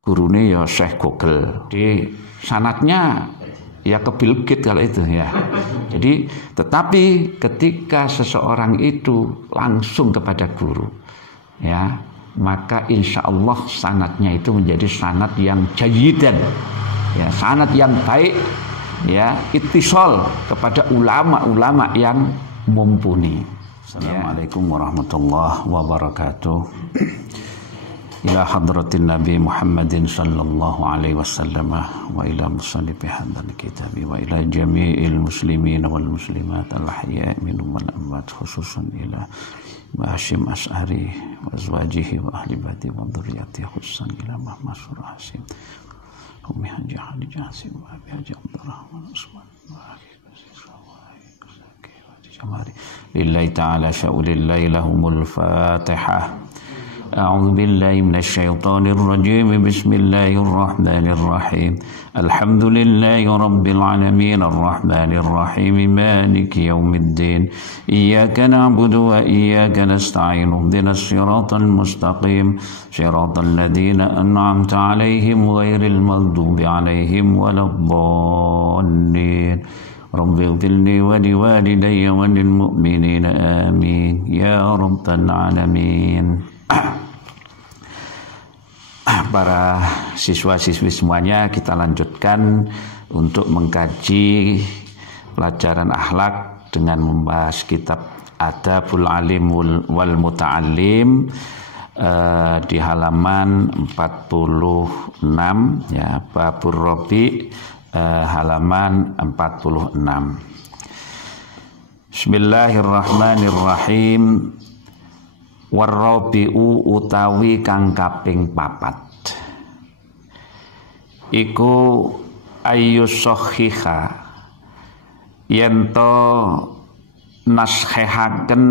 gurune ya Syekh Google. Di sanadnya ya ke Bill Gates kalau itu ya. Jadi tetapi ketika seseorang itu langsung kepada guru ya, maka insya Allah sanadnya itu menjadi sanad yang jayyidan ya, sanad yang baik ya, ittisal kepada ulama-ulama yang mumpuni. Assalamualaikum warahmatullahi wabarakatuh. Ila hadratin Nabi Muhammadin sallallahu alaihi wasallam wa ila musannifi hadzal kitab wa ila jami'il muslimin wal muslimat al ahya' minhum wal amwat, khususan ila Hashim Asy'ari wa azwajihi wa ahli baiti wa dzurriyyati, khususan ila Muhammad Surah Hasim Ummi Haji Hadi Jasim wa Abi Haji Abdurrahman Usman wa Jamari lillahi ta'ala sya'ulillahi lahumul fatihah. أعوذ بالله من الشيطان الرجيم بسم الله الرحمن الرحيم الحمد لله رب العالمين الرحمن الرحيم مالك يوم الدين إياك نعبد وإياك نستعين اهدنا الصراط المستقيم صراط الذين أنعمت عليهم غير المغضوب عليهم ولا الضالين رب اغفر لي ولوالدي وللمؤمنين آمين يا رب العالمين. Para siswa-siswi semuanya, kita lanjutkan untuk mengkaji pelajaran akhlak dengan membahas kitab Adabul Alim wal Muta'allim di halaman 46 ya, Babur Rabi halaman 46. Bismillahirrahmanirrahim. Warrabi'u utawi kang kaping 4 iku ayyus sahhiha yento nashehaken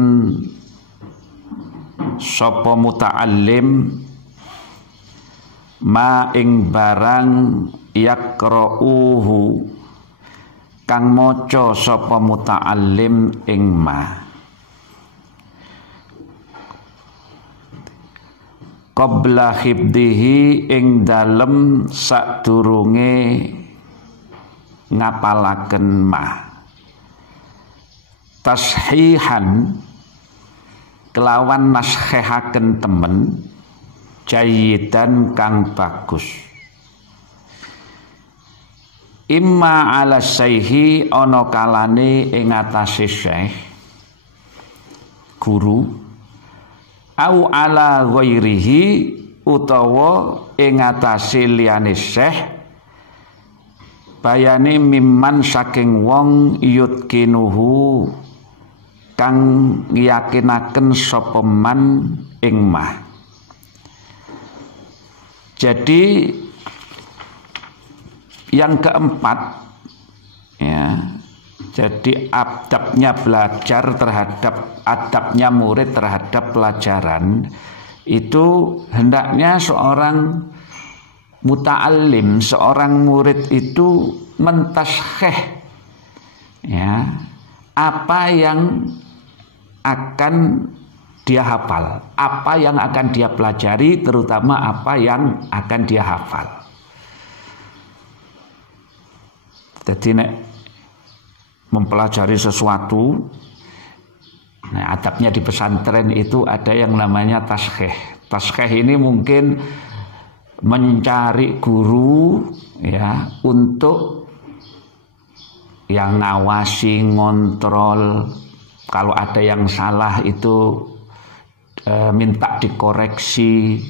sapa muta'allim ma ing barang yaqra'uhu kang maca sapa muta'allim ing ma qabla khibdihi ing dalem sadurunge ngapalaken ma, tashihan kelawan nashehaken temen, jayyidan kang bagus, imma ala syaihi ana kalane ing atase syekh guru, au ala ghairihi utawa ing atase liyane syekh, bayane mimman saking wong yutkinuhu kang yakinaken sapa man ing mah. Jadi yang keempat ya, jadi adabnya belajar terhadap adabnya murid terhadap pelajaran itu hendaknya seorang muta'allim, seorang murid itu mentashkheh ya, apa yang akan dia hafal, apa yang akan dia pelajari, terutama apa yang akan dia hafal. Jadi nek mempelajari sesuatu, nah adabnya di pesantren itu ada yang namanya taskheh. Taskheh ini mungkin mencari guru ya untuk yang ngawasi, ngontrol, kalau ada yang salah itu minta dikoreksi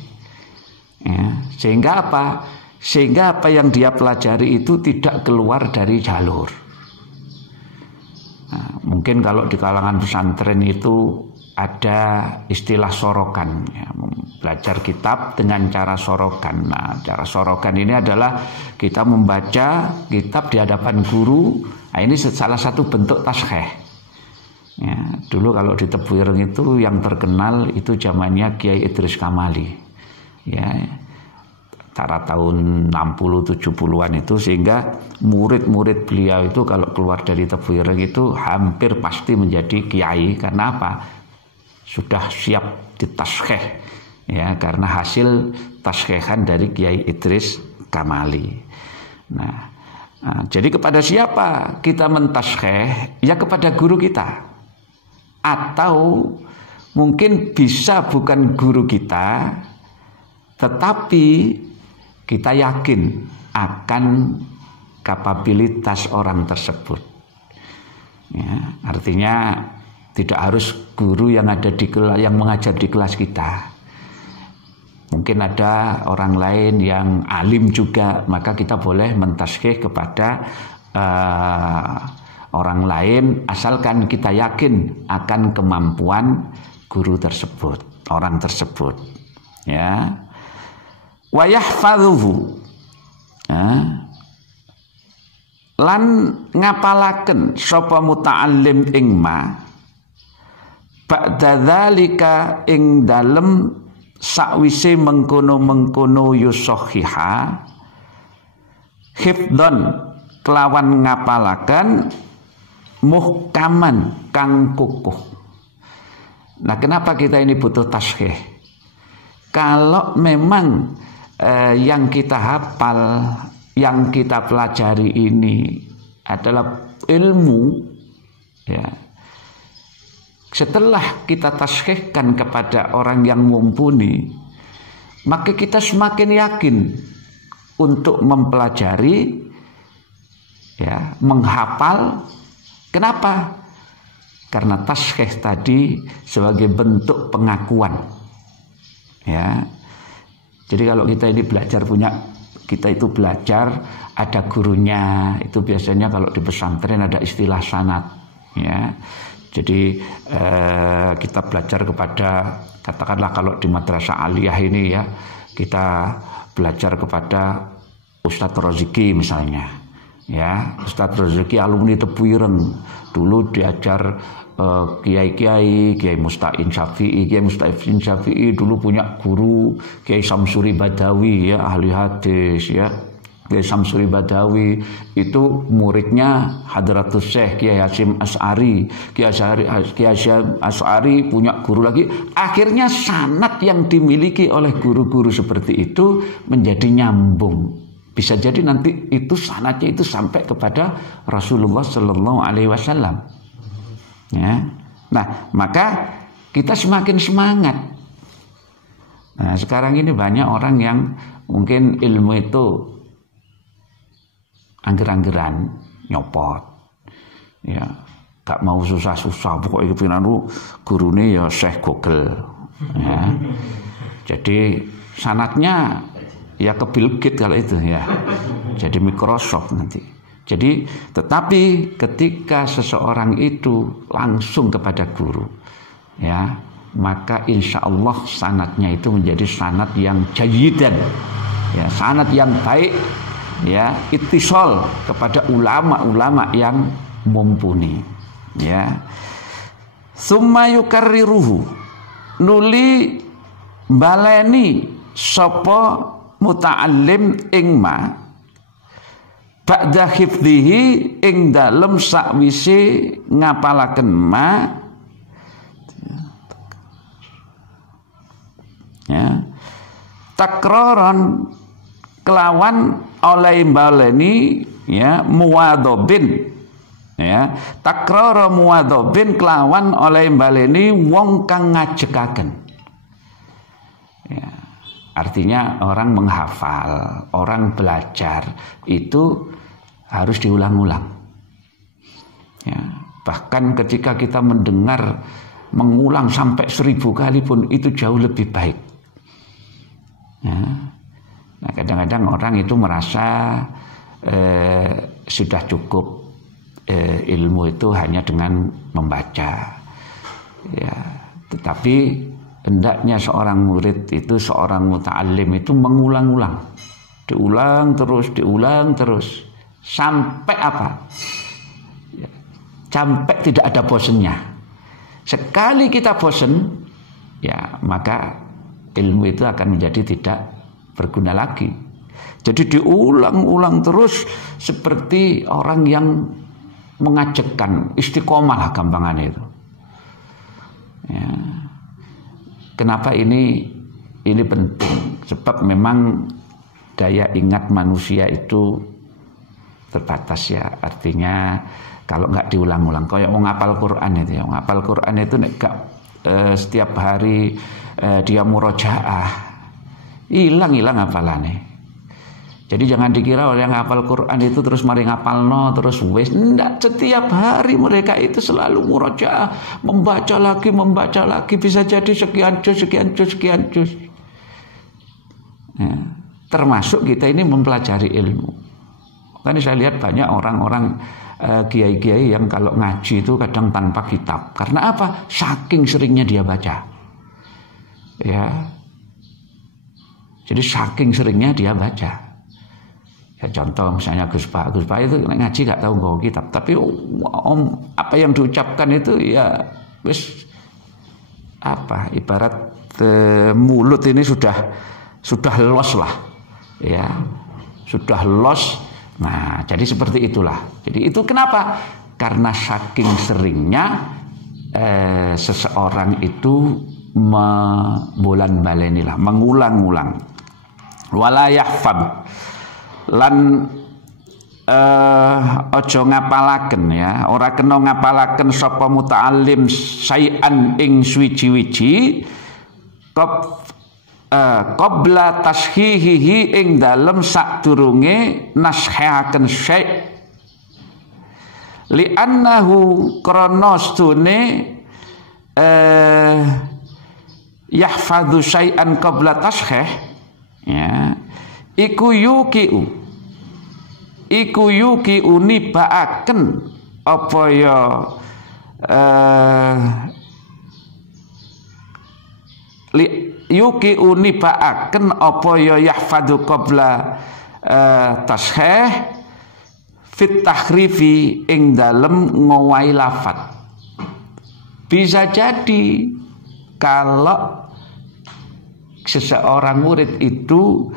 ya. Sehingga apa? Sehingga apa yang dia pelajari itu tidak keluar dari jalur. Nah, mungkin kalau di kalangan pesantren itu ada istilah sorokan ya, belajar kitab dengan cara sorokan. Nah, cara sorokan ini adalah kita membaca kitab di hadapan guru. Nah, ini salah satu bentuk taskheh ya. Dulu kalau di Tebu Ireng itu yang terkenal itu zamannya Kiai Idris Kamali ya, antara tahun 60-70-an itu, sehingga murid-murid beliau itu kalau keluar dari Tebu Ireng itu hampir pasti menjadi kiai. Karena apa? Sudah siap ditaskheh ya, karena hasil taskhehan dari Kiai Idris Kamali. Nah, jadi kepada siapa kita mentaskheh? Ya kepada guru kita. Atau mungkin bisa bukan guru kita, tetapi kita yakin akan kapabilitas orang tersebut. Ya, artinya tidak harus guru yang ada di kelas, yang mengajar di kelas kita. Mungkin ada orang lain yang alim juga, maka kita boleh mentaskhih kepada orang lain asalkan kita yakin akan kemampuan guru tersebut, orang tersebut. Ya. Wa yahfazuhu. Ya. Lan ngapalaken sapa muta'allim ing ma ba'da dzalika ing dalem sakwise mengkono-mengkono yusohiha hifdon kelawan ngapalaken muhkaman kang kukuh. Nah, kenapa kita ini butuh taskhih? Kalau memang yang kita hafal, yang kita pelajari ini adalah ilmu, ya, setelah kita taskhihkan kepada orang yang mumpuni, maka kita semakin yakin untuk mempelajari, ya, menghafal. Kenapa? Karena taskhih tadi sebagai bentuk pengakuan, ya. Jadi kalau kita ini belajar kita itu belajar ada gurunya, itu biasanya kalau di pesantren ada istilah sanad, ya. Jadi kita belajar kepada, katakanlah kalau di madrasah aliyah ini, ya, kita belajar kepada Ustadz Roziki misalnya, ya. Ustadz Roziki alumni Tebuireng, dulu diajar Kiai Musta'in Syafi'i dulu punya guru Kiai Samsuri Badawi, ya, ahli hadis, ya. Kiai Samsuri Badawi itu muridnya Hadratus Syekh Kiai Hasyim Asy'ari. Kiai Hasyim Asy'ari punya guru lagi. Akhirnya sanad yang dimiliki oleh guru-guru seperti itu menjadi nyambung. Bisa jadi nanti itu sanadnya itu sampai kepada Rasulullah Sallallahu Alaihi Wasallam. Ya. Nah, maka kita semakin semangat. Nah, sekarang ini banyak orang yang mungkin ilmu itu angger-anggeran, nyopot, ya, gak mau susah-susah, pokoknya kepikiran gurune ya Syekh Google, ya. Jadi sanatnya ya ke Bill Gates kalau itu, ya, jadi Microsoft nanti. Jadi tetapi ketika seseorang itu langsung kepada guru, ya, maka insya Allah sanatnya itu menjadi sanat yang jayyidan, ya, sanat yang baik, ya, ittisal kepada ulama-ulama yang mumpuni, ya. Summa yukarriruhu, nuli baleni sapa muta'allim ing ma ba'da hifdhihi ing dalem sakwise ngapalaken ma, ya, takroron kelawan oleh baleni, ya, muwadobin, ya, takroro muwadobin kelawan oleh baleni wong kang ngajekaken, ya. Artinya orang menghafal, orang belajar itu harus diulang-ulang, ya. Bahkan ketika kita mendengar mengulang sampai 1000 kali pun itu jauh lebih baik, ya. Nah, kadang-kadang orang itu merasa sudah cukup ilmu itu hanya dengan membaca, ya. Tetapi hendaknya seorang murid itu, seorang muta'allim itu mengulang-ulang, diulang terus sampai apa? Ya, sampai tidak ada bosennya. Sekali kita bosen, ya, maka ilmu itu akan menjadi tidak berguna lagi. Jadi diulang-ulang terus seperti orang yang mengajakkan istiqomah lah gampangannya itu, ya. Kenapa ini Ini penting sebab memang daya ingat manusia itu terbatas ya. Artinya kalau nggak diulang-ulang, kayak mau ngapal Quran itu ya, ngapal Quran itu nggak setiap hari dia murojaah, hilang hafalannya. Jadi jangan dikira orang yang hafal Quran itu terus mari ngapalno terus wis. Enggak, setiap hari mereka itu selalu murojaah, membaca lagi, bisa jadi sekian juz. Ya, termasuk kita ini mempelajari ilmu. Kan saya lihat banyak orang-orang kiai-kiai yang kalau ngaji itu kadang tanpa kitab. Karena apa? Saking seringnya dia baca. Ya. Jadi saking seringnya dia baca. Ya, contoh misalnya Gus Pak itu ngaji gak tahu bawa kitab, tapi apa yang diucapkan itu ya wis apa ibarat mulut ini sudah los lah, ya sudah los. Nah jadi seperti itulah. Jadi itu kenapa? Karena saking seringnya seseorang itu membolan-balenilah, mengulang-ulang. Wala yahfad lan ojo ngapalaken ya, ora kena ngapalaken sapa muta'allim syai'an ing suwiji-wiji qabla tashihihi ing dalem sadurunge nashihaken syai' li annahu krana stune yahfadzu syai'an qabla tashih ya iku yuki unibaaken apa ya yuki unibaaken apa ya yahfadzu qabla tashih fit tahrifi ing dalem ngowahi lafat. Bisa jadi kalau seseorang murid itu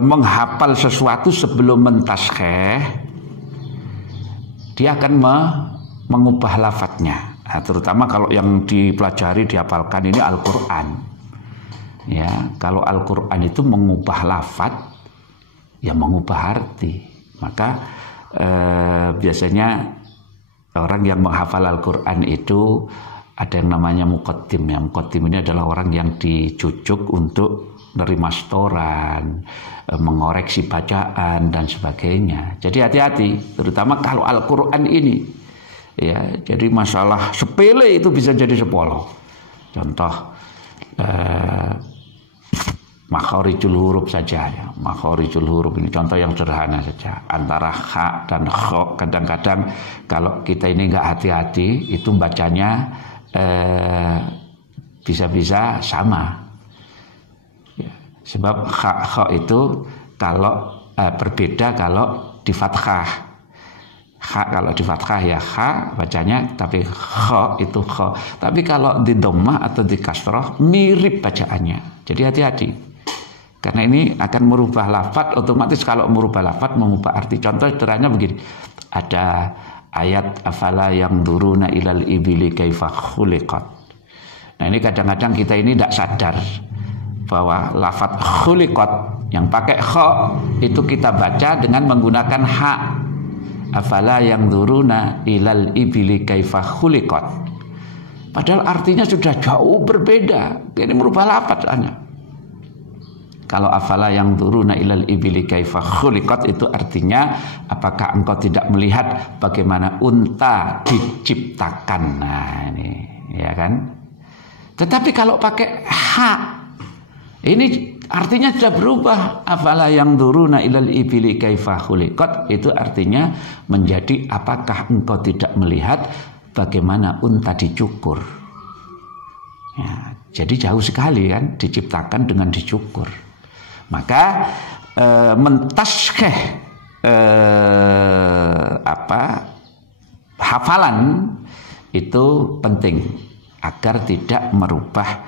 menghafal sesuatu sebelum mentasheh, dia akan mengubah lafadznya. Nah, terutama kalau yang dipelajari dihafalkan ini Al-Quran. Ya, kalau Al-Quran itu mengubah lafadz, ya mengubah arti. Maka biasanya orang yang menghafal Al-Quran itu ada yang namanya muqaddim. Ya, muqaddim ini adalah orang yang dicucuk untuk menerima setoran, mengoreksi bacaan dan sebagainya. Jadi hati-hati, terutama kalau Al-Quran ini. Ya, jadi masalah sepele itu bisa jadi sepolo. Contoh makhorijul huruf saja ya. Makhorijul huruf ini contoh yang sederhana saja. Antara kha dan kho, kadang-kadang kalau kita ini enggak hati-hati itu bacanya bisa-bisa sama. Sebab kha itu kalau berbeda kalau di fathah. Kha kalau di fathah ya kha bacanya, tapi kha itu kha. Tapi kalau di dhammah atau di kasrah mirip bacaannya. Jadi hati-hati. Karena ini akan merubah lafadz, otomatis kalau merubah lafadz mengubah arti. Contoh sederhananya begini. Ada ayat afala yang duruna ilal ibili kaifa khuliqat. Nah, ini kadang-kadang kita ini tidak sadar bahwa lafadz khuliqat yang pakai kha itu kita baca dengan menggunakan ha. Afala yang duruna ilal ibili kaifa khuliqat. Padahal artinya sudah jauh berbeda. Ini merubah lafadznya. Kalau afala yang duruna ilal ibili kaifa khuliqat itu artinya apakah engkau tidak melihat bagaimana unta diciptakan. Nah ini ya kan. Tetapi kalau pakai ha, ini artinya sudah berubah. Afala yang duruna ilal ibili kaifa khuliqat itu artinya menjadi apakah engkau tidak melihat bagaimana unta dicukur. Ya, jadi jauh sekali kan diciptakan dengan dicukur. Maka mentashkeh hafalan itu penting agar tidak merubah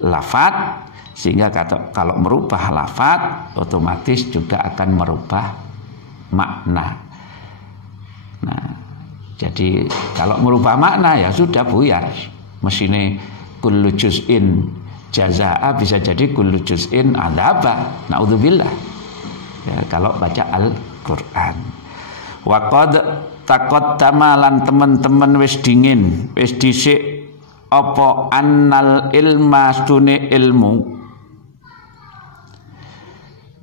lafadz. Sehingga kalau merubah lafadz otomatis juga akan merubah makna. Nah, jadi kalau merubah makna ya sudah buyar. Mesine kullu juz'in Jazaa bisa jadi kullu juz'in adzaba. Naudzubillah. Ya, kalau baca Al-Qur'an. Wa qad taqaddama lan teman-teman wis dingin, wis dhisik apa annal ilma stune ilmu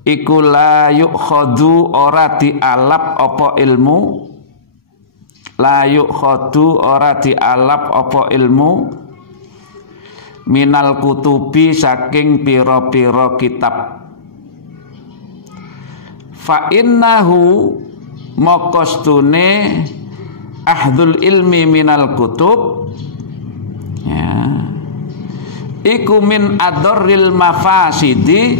iku la yukhadu ora dialap apa ilmu, la yukhadu ora dialap apa ilmu minal kutubi saking pira-pira kitab. Fa innahu maqastune ahdul ilmi minal kutub ya iku min adorril mafasidi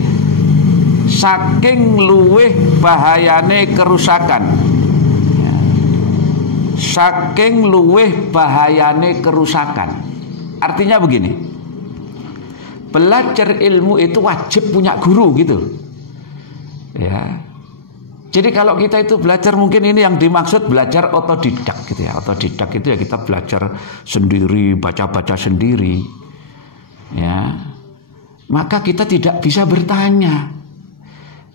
saking luweh bahayane kerusakan ya. Saking luweh bahayane kerusakan. Artinya begini, belajar ilmu itu wajib punya guru gitu ya. Jadi kalau kita itu belajar, mungkin ini yang dimaksud belajar otodidak gitu ya. Otodidak itu ya kita belajar sendiri, baca-baca sendiri ya. Maka kita tidak bisa bertanya.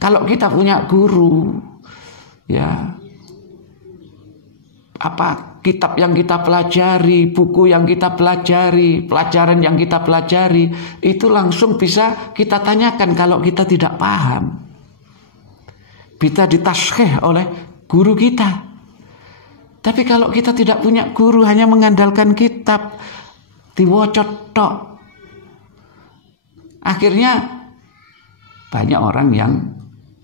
Kalau kita punya guru ya, apa kitab yang kita pelajari, buku yang kita pelajari, pelajaran yang kita pelajari, itu langsung bisa kita tanyakan kalau kita tidak paham. Bisa ditashkhih oleh guru kita. Tapi kalau kita tidak punya guru, hanya mengandalkan kitab, diwaca tok, akhirnya banyak orang yang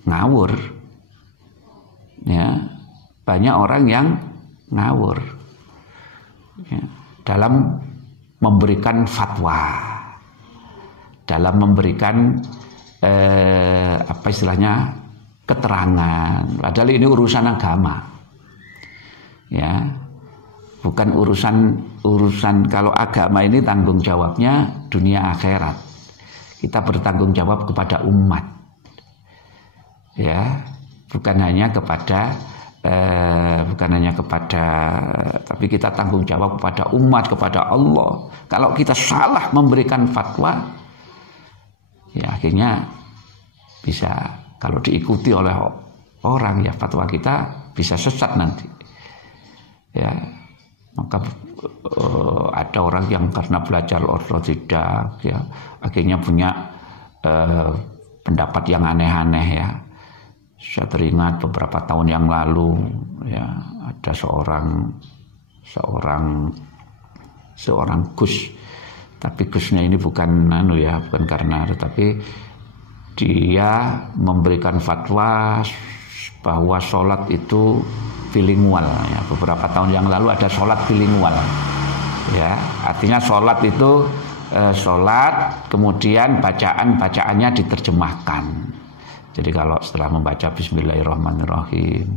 ngawur. Ya, banyak orang yang ngawur ya, dalam memberikan fatwa, dalam memberikan apa istilahnya, keterangan, padahal ini urusan agama ya, bukan urusan kalau agama ini tanggung jawabnya dunia akhirat, kita bertanggung jawab kepada umat ya, bukan hanya kepada tapi kita tanggung jawab kepada umat, kepada Allah. Kalau kita salah memberikan fatwa ya akhirnya bisa, kalau diikuti oleh orang ya fatwa kita bisa sesat nanti ya. Maka ada orang yang karena belajar otodidak ya akhirnya punya pendapat yang aneh-aneh ya. Saya teringat beberapa tahun yang lalu ya, ada seorang Gus, tapi Gusnya ini bukan bukan karena, tetapi dia memberikan fatwa bahwa sholat itu bilingual ya. Beberapa tahun yang lalu ada sholat bilingual ya, artinya sholat itu sholat kemudian bacaannya diterjemahkan. Jadi kalau setelah membaca Bismillahirrahmanirrahim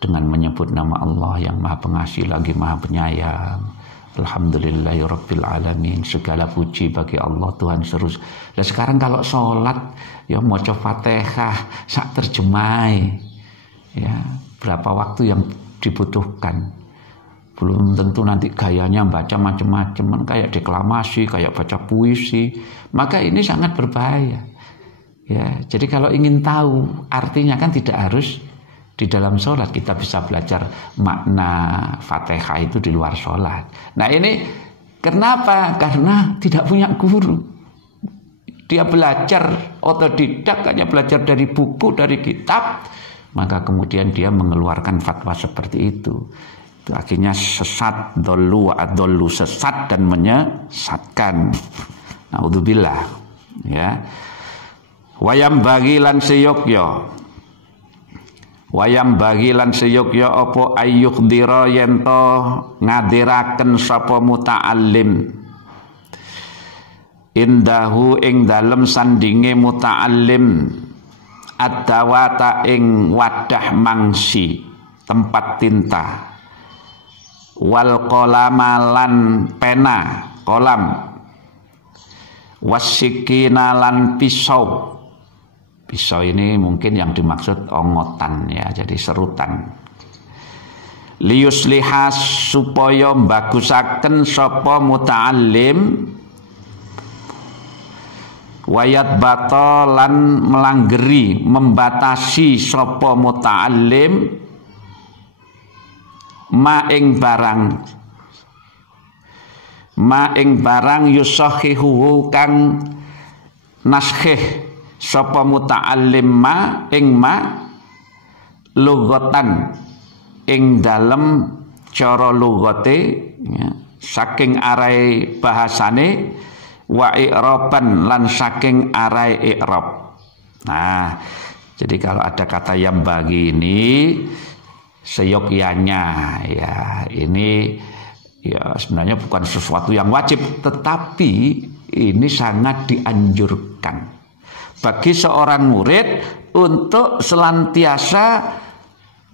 dengan menyebut nama Allah yang Maha Pengasih lagi Maha Penyayang, Alhamdulillahirabbil alamin, segala puji bagi Allah Tuhan serus. Nah sekarang kalau sholat ya maca Fatihah sak terjemai ya, berapa waktu yang dibutuhkan? Belum tentu nanti gayanya baca macam-macam, kayak deklamasi, kayak baca puisi. Maka ini sangat berbahaya ya. Jadi kalau ingin tahu artinya kan tidak harus di dalam sholat, kita bisa belajar makna Fatihah itu di luar sholat. Nah ini kenapa? Karena tidak punya guru. Dia belajar otodidak, hanya belajar dari buku, dari kitab. Maka kemudian dia mengeluarkan fatwa seperti itu. Itu akhirnya sesat, dolu adolu, sesat dan menyesatkan. Naudzubillah ya. Wayam bagilan seyogya apa ayyuk dira yento ngadiraken sapa muta'allim indahu ing dalem sandinge muta'allim ad-dawata ing wadah mangsi tempat tinta wal qalama lan pena kolam wasikina lan pisau. Pisau ini mungkin yang dimaksud ongotan ya, jadi serutan. Liyuslihas supaya bagusaken sapa muta'allim wayat batalan melanggeri membatasi sapa muta'allim ma ing barang yusahihu kang naskhih sapa muta'allim ma ing lughatan ing dalem cara lughate ya, saking arai bahasane wa i'raban lan saking arai i'rab. Nah, jadi kalau ada kata yang bagi ini seyogyanya ya, ini ya sebenarnya bukan sesuatu yang wajib, tetapi ini sangat dianjurkan bagi seorang murid untuk senantiasa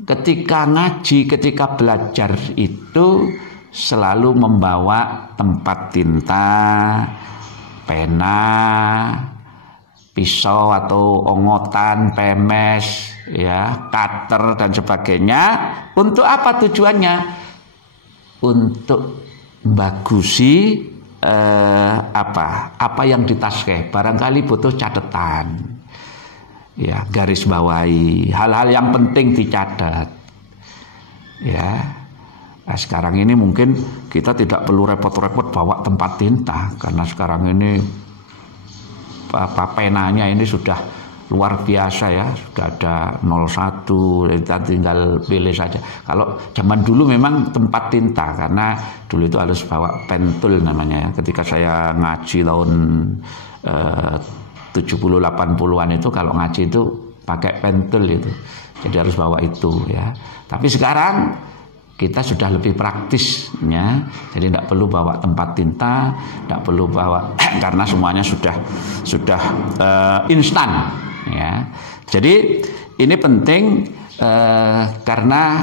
ketika ngaji, ketika belajar itu selalu membawa tempat tinta, pena, pisau atau ongotan, pemes, ya, cutter dan sebagainya. Untuk apa tujuannya? Untuk bagusi apa yang ditaskeh. Barangkali butuh catatan, ya, garis bawahi hal-hal yang penting dicatat, ya. Nah, sekarang ini mungkin kita tidak perlu repot-repot bawa tempat tinta karena sekarang ini penanya ini sudah luar biasa ya, sudah ada 01, kita tinggal pilih saja. Kalau zaman dulu memang tempat tinta karena dulu itu harus bawa pentul namanya ya. Ketika saya ngaji tahun 70-80-an itu kalau ngaji itu pakai pentul itu, jadi harus bawa itu ya. Tapi sekarang kita sudah lebih praktis ya, jadi tidak perlu bawa tempat tinta, tidak perlu bawa karena semuanya sudah instan ya. Jadi ini penting karena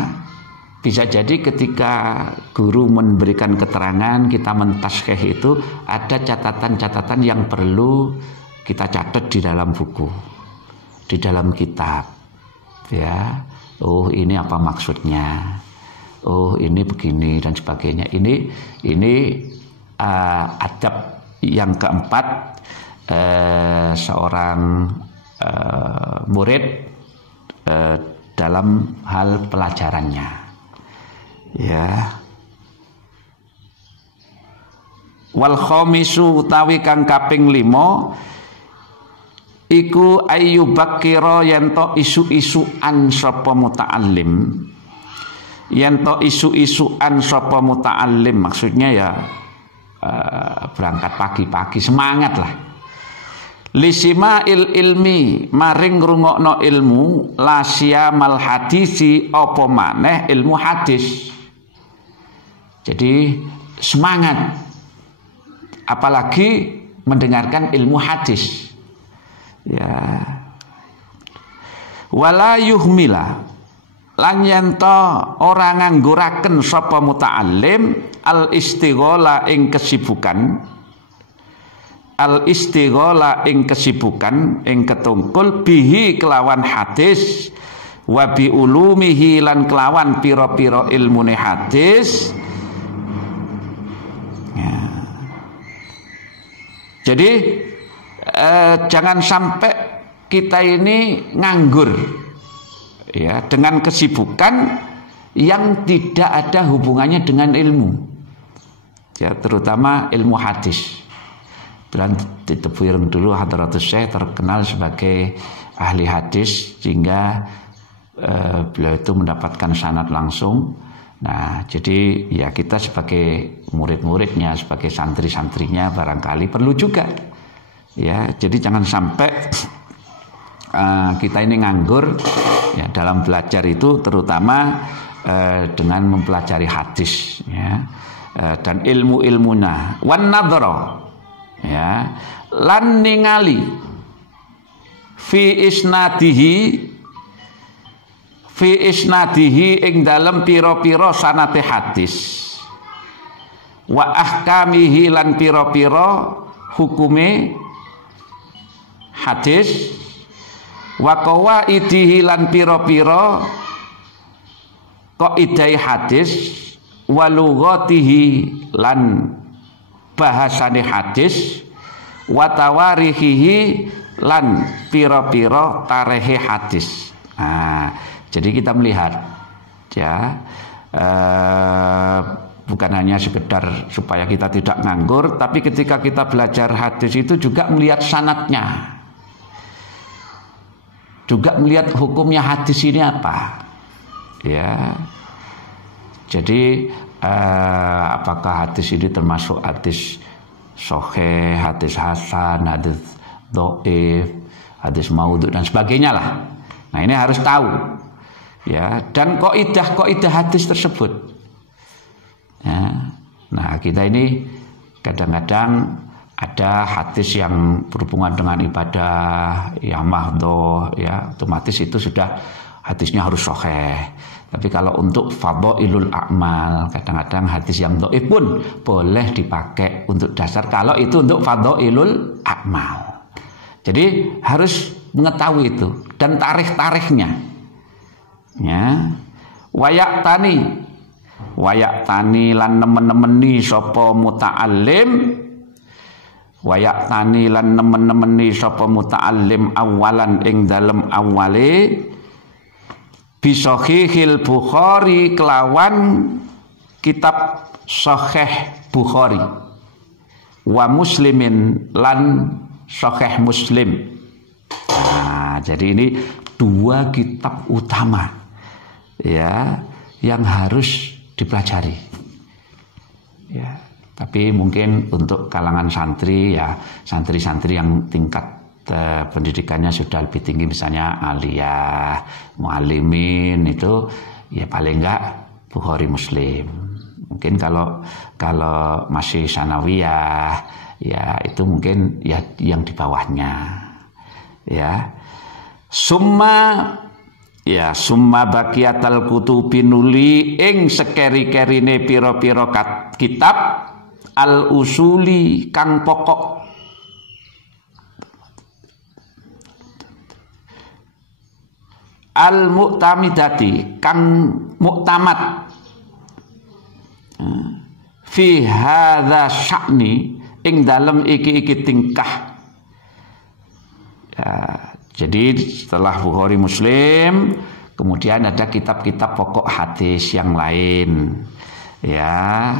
bisa jadi ketika guru memberikan keterangan, kita mentaskeh itu ada catatan-catatan yang perlu kita catat di dalam buku, di dalam kitab ya. Oh, ini apa maksudnya? Oh, ini begini dan sebagainya. Ini adab yang keempat seorang murid dalam hal pelajarannya. Ya. Wal khamisu utawi kang kaping 5 iku ayyubakira yento isu-isuan sapa muta'allim. Yento isu-isuan sapa muta'allim, maksudnya ya berangkat pagi-pagi, semangat lah. Lisima ilmi maring ngrungokno ilmu, lasya mal hadisi apa maneh ilmu hadis. Jadi semangat, apalagi mendengarkan ilmu hadis. Ya. Wala yuhmila lan yento ora ngangguraken sapa muta'allim al istighala ing kesibukan, al istighala ing kesibukan ing ketungkul bihi kelawan hadis wa bi ulumihi lan kelawan pira-pira ilmune hadis ya. Jadi jangan sampai kita ini nganggur ya dengan kesibukan yang tidak ada hubungannya dengan ilmu ya, terutama ilmu hadis. Dan ditebuyung dulu Hadratus Syekh terkenal sebagai ahli hadis sehingga beliau itu mendapatkan sanad langsung. Nah, jadi ya kita sebagai murid-muridnya, sebagai santri-santrinya barangkali perlu juga ya. Jadi jangan sampai kita ini nganggur ya dalam belajar itu, terutama dengan mempelajari hadis ya, dan ilmu-ilmunya. Wan nadhara ya, lan ningali fi isnadihi ing dalem pira-pira sanate hadis, wa ahkamihi lan pira-pira hukume hadis, wa qawaidihi lan pira-pira qaidai hadis, wa lughatihi lan bahasane hadis, wa tawarihihi lan pira-pira tarehe hadis. Nah, jadi kita melihat ya bukan hanya sekedar supaya kita tidak nganggur, tapi ketika kita belajar hadis itu juga melihat sanadnya, juga melihat hukumnya hadis ini apa, ya. Jadi apakah hadis ini termasuk hadis sahih, hadis hasan, hadis dhaif, hadis maudhu dan sebagainya lah. Nah ini harus tahu, ya. Dan kaidah hadis tersebut. Ya. Nah kita ini kadang-kadang ada hadis yang berhubungan dengan ibadah yang mahdhah, ya otomatis itu sudah hadisnya harus sahih. Tapi kalau untuk fadhailul a'mal, kadang-kadang hadis yang dhaif pun boleh dipakai untuk dasar kalau itu untuk fadhailul a'mal. Jadi harus mengetahui itu dan tarikh-tarikhnya. Ya. Wayak tani lan nemen-nemeni sapa muta'allim, wayak tani lan nemen-nemeni sapa muta'allim awalan ing dalem awale bisahihil Bukhari kelawan kitab sahih Bukhari wa muslimin lan sahih Muslim. Nah, jadi ini dua kitab utama ya yang harus dipelajari. Ya, tapi mungkin untuk kalangan santri ya, santri-santri yang tingkat pendidikannya sudah lebih tinggi misalnya aliyah, muallimin itu ya paling enggak Bukhari Muslim. Mungkin kalau masih sanawiyah ya itu mungkin ya yang di bawahnya. Ya. Summa baqiyatal kutubi nuli ing sekeri-kerine pira-pira kitab al usuli kang pokok al mu'tamidati kang muktamad fi hadza sya'ni ing dalem iki tingkah. Ya, jadi setelah Bukhari Muslim, kemudian ada kitab-kitab pokok hadis yang lain. Ya.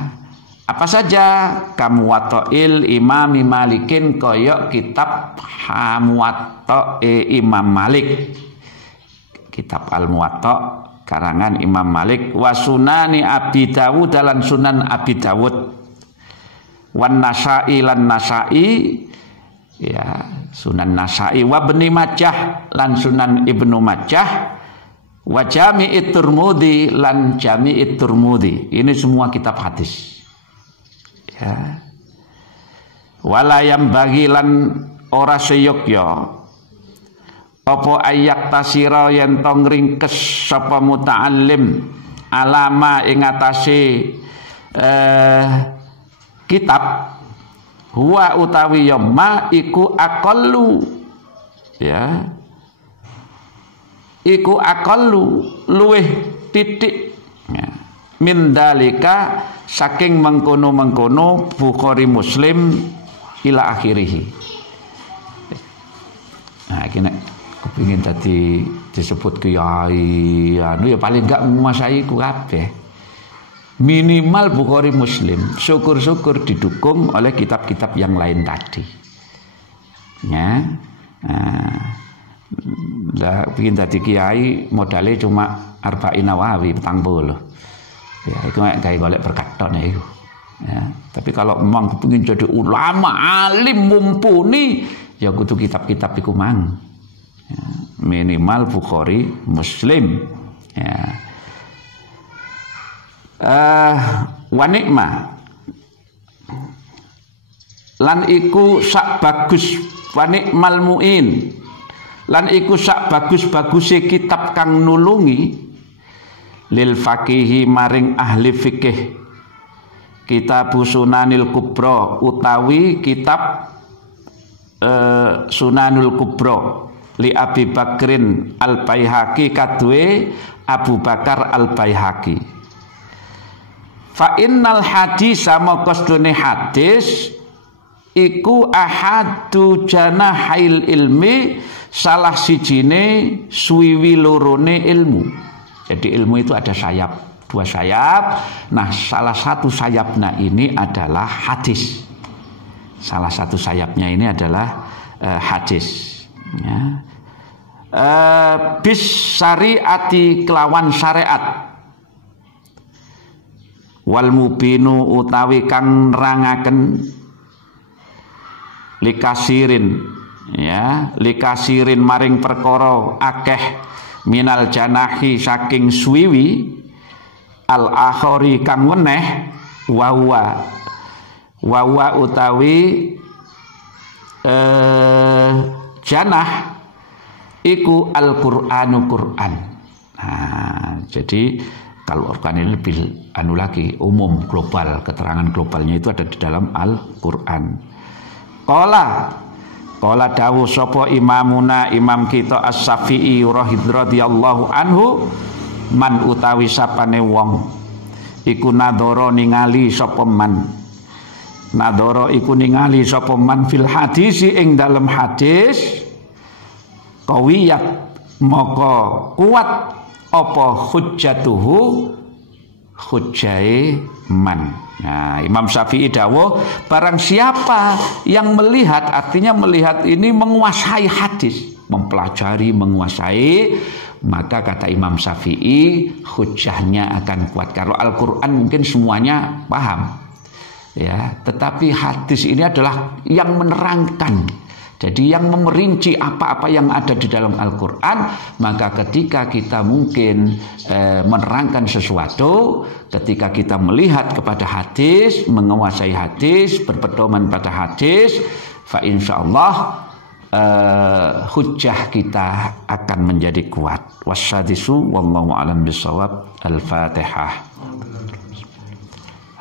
Apa saja? Muwatta'il Imam Malikin koyok kitab Muwatta' Imam Malik. Kitab Al-Muwatta' karangan Imam Malik wa sunani Abi Dawud dan Sunan Abi Dawud. Wan Nasa'i lan Nasa'i ya Sunan Nasa'i wa Ibnu Majah lan Sunan Ibnu Majah wa Jami'it Tirmidzi lan Jami'it Tirmidzi. Ini semua kitab hadis. Ya. Wala yang bagi lan ora seyogya apa ayak tasira yen tong ringkes sapa muta'allim alama ing atase kitab huwa utawi ma iku aqallu ya iku aqallu luweh titik ya. Min dalika saking mengkono-mengkono Bukhari Muslim ila akhirih. Nah iki nek kepengin tadi disebut kiai anu ya paling enggak menguasai ku kabeh. Minimal Bukhari Muslim, syukur-syukur didukung oleh kitab-kitab yang lain tadi. Ya, lah bikin tadi kiai modalnya cuma Arba'in Nawawi 40. Ya, itu kayak golek berkat tok nek iku. Ya, tapi kalau memang kepengin jadi ulama, alim mumpuni, ya kudu kitab-kitab iku mang. Ya, minimal Bukhari Muslim. Ya. Wa nikma lan iku sak bagus wa nikmal muin lan iku sak bagus-baguse kitab kang nulungi lil faqihi maring ahli fikih kitab Sunanil Kubra utawi kitab Sunanul Kubra li Abi Bakrin Al-Baihaqi kadue Abu Bakar Al-Baihaqi. Fa innal hadis sama kosdone hadis iku ahadu janahail ilmi, salah sijine suwiwi lorone ilmu. Jadi ilmu itu ada sayap, 2 sayap. Nah, salah satu sayapnya ini adalah hadis. Salah satu sayapnya ini adalah hadis. Ya. Bis syariati kelawan syariat. Wal mubinu utawi kang nerangaken likasirin, ya, likasirin maring perkara akeh minal janahi saking swiwi al akhori kang weneh wawa utawi janah iku Al-Qur'anu Qur'an. Nah, jadi kalau Al-Qur'an ini lebih lagi umum, global, keterangan globalnya itu ada di dalam Al-Qur'an. Qala dawuh sapa imamuna imam kita As-Syafi'i radhiyallahu anhu, man utawi sapane wong iku nadhara ningali sapa man. Nadhara iku ningali sapa man fil hadisi ing dalem hadis, qawiyat maka kuat apa hujjatuhu hujjae man. Nah, Imam Syafi'i dawuh, barang siapa yang melihat, artinya melihat ini menguasai hadis, mempelajari, menguasai, maka kata Imam Syafi'i hujjahnya akan kuat. Kalau Al-Qur'an mungkin semuanya paham, ya, tetapi hadis ini adalah yang menerangkan. Jadi yang memerinci apa-apa yang ada di dalam Al-Quran, maka ketika kita mungkin menerangkan sesuatu, ketika kita melihat kepada hadis, menguasai hadis, berpedoman pada hadis, fa insyaallah hujjah kita akan menjadi kuat. Wassadisu wallahu a'lam bishawab. Al-Fatihah.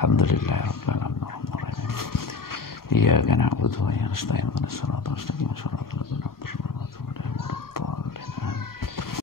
Alhamdulillah rabbil alamin. Iyyaka na'budu wa iyyaka nasta'in ihdinas siratal mustaqim